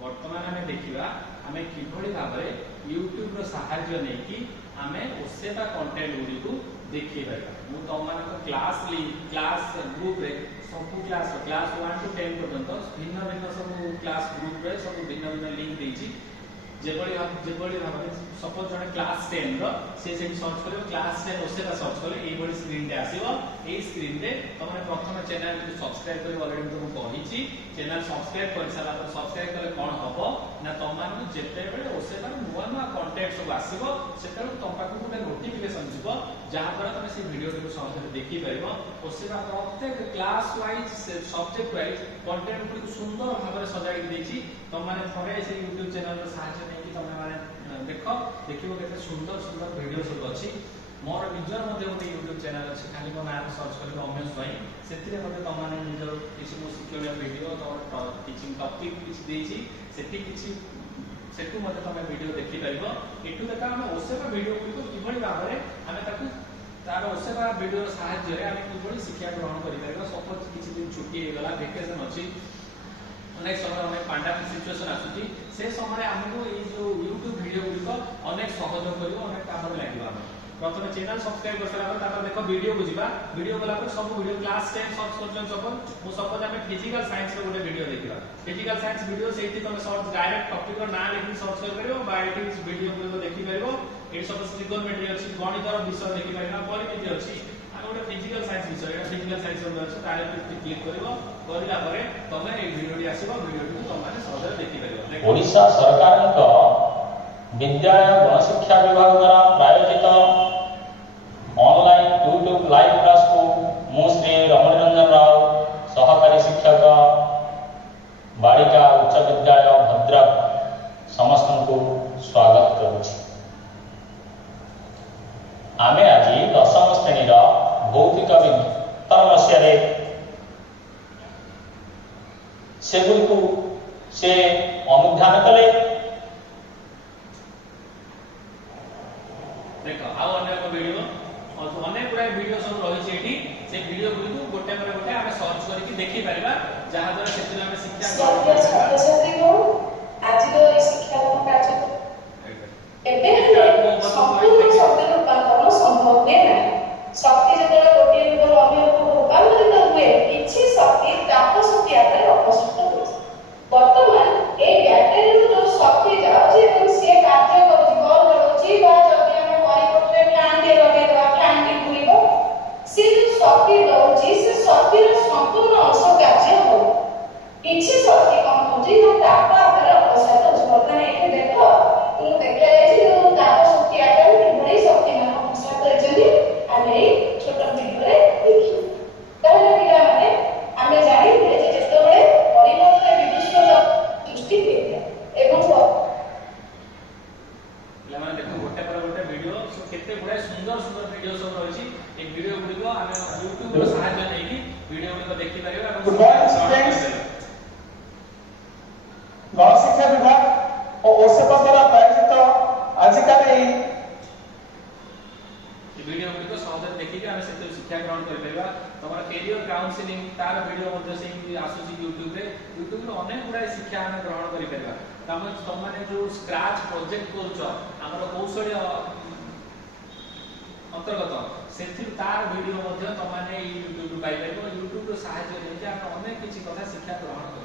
वर्तमान आम देखा आम किभली भाव यूट्यूब साहाय्य नहीं कि आम ओसेबा कंटेंट गुड़ी को देखी पारा मुझे तुम क्लास क्लास ग्रुप रे सब क्लास 1 to 10 पर्यंत भिन्न भिन्न सब क्लास ग्रुप रे सब भिन्न भिन्न लिंक देछि जेभली भाव सपोज जड़े क्लास 10 रो से सर्च करो क्लास 10 ओसेबा सर्च कले एई बडी स्क्रीन रे आसीबो एई स्क्रीन रे तुमने प्रथम चैनल को सब्सक्राइब करी ऑलरेडी तुम कहिछि चैनल सब्सक्राइब कर साला पर सब्सक्राइब कले कोन हबो ना तुम मानू जेते बेले ओसेबा नुवा नुवा कंटेंट सब आसीबो सेटा तुम पाखु गोटे नोटिफिकेशन जिवो जहां पर तुम से वीडियो को सहजरे देखि परिबो ओसेबा प्रत्येक class wise subject wise content को सुंदर भाव में सजाई देछि तुम माने थरे से YouTube चैनल रे सहायता नहीं कि तुम माने देखो देखिबो केते सुंदर सुंदर वीडियो सब अछि मोर निजर मध्ये गोटे YouTube चैनल अछि खाली को नाम सर्च करिबो रमेश भाई सेतिरे मध्ये तुम माने निजर किछि मो शिक्षण वीडियो तो टीचिंग टॉपिक किछि देछि सेति किछि सेतु मध्ये तुम वीडियो देखि परिबो एटु देखा हम ओसेबा वीडियो को किभली भाबरे हमें ताकू तार ओसेबा वीडियो सहाय्य रे हम किभली शिक्षा ग्रहण करि परिबो सपोज किछि दिन छुट्टी हे गला वेकेशन अछि अनेक समय अनेक पैंडेमिक सिचुएशन आसुची से समय हमको ये जो YouTube वीडियो गुडी अनेक सहयोग करियो अनेक काम में लागिबा प्रथम चैनल सब्सक्राइब कर सारा तापर देखो वीडियो को जीवा वीडियो गला पर सब वीडियो क्लास 10 सर्च करजन सपोज हमें फिजिकल साइंस रे गोटे वीडियो देखिबा फिजिकल साइंस वीडियो सेठी तुम सर्च डायरेक्ट टॉपिक रो नाम लिखि सर्च कर करियो बा एठी वीडियो को देखि परिबो एठी सपोज ट्रिगोनोमेट्री अछि गणित रो विषय देखि परिबा परिमिति अछि गोटे फिजिकल साइंस विषय फिजिकल साइंस अछि तारे क्लिक करिवो करिला परे तमे ए वीडियोटी आसीबो वीडियोटी तुम माने सहजरे देखि परिबो ओडिशा सरकार को विद्यालय गणशिक्षा विभाग द्वारा प्रायोजित ऑनलाइन YouTube लाइव क्लास को मु श्री रमण रंजन राव सहकारी शिक्षक बालिका उच्च विद्यालय भद्रक समस्त को स्वागत करूछि आमे आज दशम श्रेणी भौतिक विज्ञान मसीह सेगुड़ी को से अनुध्यान कले देखो आ अनेक वीडियो अनेक गुडा वीडियो सब रही एठी से वीडियो गुडी को गोटे पर गोटे हम सर्च करके देखि परिबा जहां द्वारा सेतिर हम शिक्षा ग्रहण करबा छात्र को आज रो शिक्षा को कार्य एबे संपूर्ण शब्द रूपांतरण संभव है ना शक्ति जतले गोटे रूप अभियोग रूपांतरित हुए किछि शक्ति ताप शक्ति आकार अपसृत होय वर्तमान ए बैटरी जो शक्ति जाउछि এবং से कार्य करूछि बल करूछि बा जदि हम परिपत्र फैन के लगे दवा फैन के घुरिबो से जो शक्ति दउछि से शक्ति रो संपूर्ण अंश कार्य हो किछि शक्ति कम होछि ना ताप आकार अपसृत होय वर्तमान एके देखो तू देखा जायछि जो ताप शक्ति आकार किभଳି शक्ति मान अपसृत होइछनि आमे छोट वीडियो रे देखि कहले पिला माने आमे जानि जे जेतेबेले परिवर्तन विद्युत दृष्टि देते एवं पिला माने देखो गोटे पर गोटे वीडियो सो केते गुडा सुंदर सुंदर वीडियो सब रहिछि ए वीडियो गुडी को आमे YouTube रो सहायता नै कि वीडियो गुडी को देखि परिबा गुड मॉर्निंग स्टूडेंट्स गणशिक्षा विभाग और ओसेबा द्वारा प्रायोजित आजिकाली वीडियो गुडी को सहजरे देखि के हम से शिक्षा ग्रहण करि परिबा तमरा कैरियर काउंसलिंग तार वीडियो मध्ये से आसुची YouTube रे अनेक गुडा शिक्षा हम ग्रहण करि परिबा तम माने जो स्क्रैच प्रोजेक्ट करछ हमर कौशल अंतर्गत सेथि तार वीडियो मध्ये तम माने YouTube रो पाइ परिबो YouTube रो सहायता नै जे हम अनेक किछि कथा शिक्षा ग्रहण